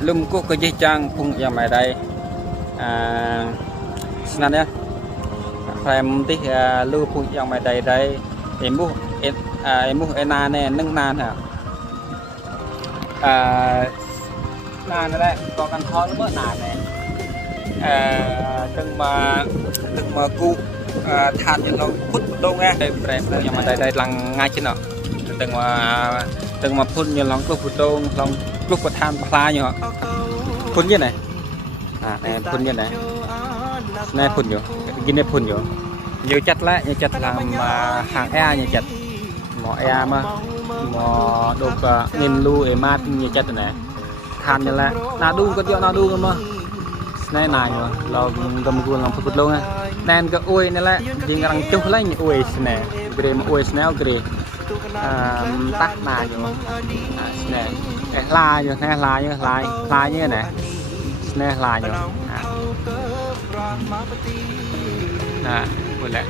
lum cô có dây trang phun vào mày đây nên nhé phải tí lưu phun vào mày đây đây em mua na nè nâng na nè na đây còn cần khó nó bớt nà nè đừng mà cu than cho nó phút đâu nghe đây nhưng mà đây lằng ngay trên nó đừng mà phun như lòng lúc phút đâu lòng lúc có than pha nhở phun như này này phun như này này phun nhở cái này phun nhở nhiều chặt lại nhiều chặt làm hàng e nhiều chặt mỏ e mà mỏ đục nên lu em mát nhiều chặt này than như là na đu có tiêu na đu cơ mà này nàyเรากำลังลองพูดลงนะแนนก็อวยนี่แหละยิงกำลังจุกไล่อวยสเน่เกรมาอวยสเน่เกรตักนาอยู่สเน่ลายอยู่แน่ลายอยู่ลายnhư nàyสเน่ลายอยู่หมดแล้ว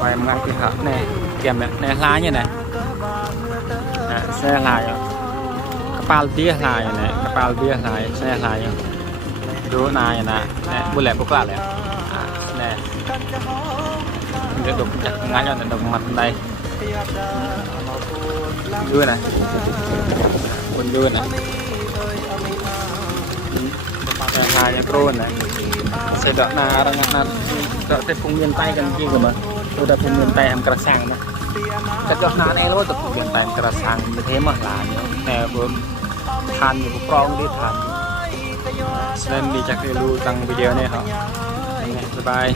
ไปมันที่เขาเน่เกี่ยมเนี่ยเน่ลายnhư nàyสเน่ลายอยู่กระเป๋าเบี้ยลายอยู่เนี่ยกระเป๋าเบี้ยลายสเน่ลายอยู่ดูนายนะเนี่ยบุหรี่พวกเราเลยเนี่ยเดี๋ยวดมจากงานย้อนดมมันได้ดูนะคนดูนะแต่หายโกรนนะเสด็จนาระงับนั้นเราจะพุ่งเงินไตกันจริงกับมันเราจะพุ่งเงินไตทำกระสังนะกระจกนาในเราจะพุ่งเงินไตกระสังไม่เท่มากหลายแต่ผมทานอยู่พร้อมที่ทานnên đi chắc đi lưu tăng video này hả bye bye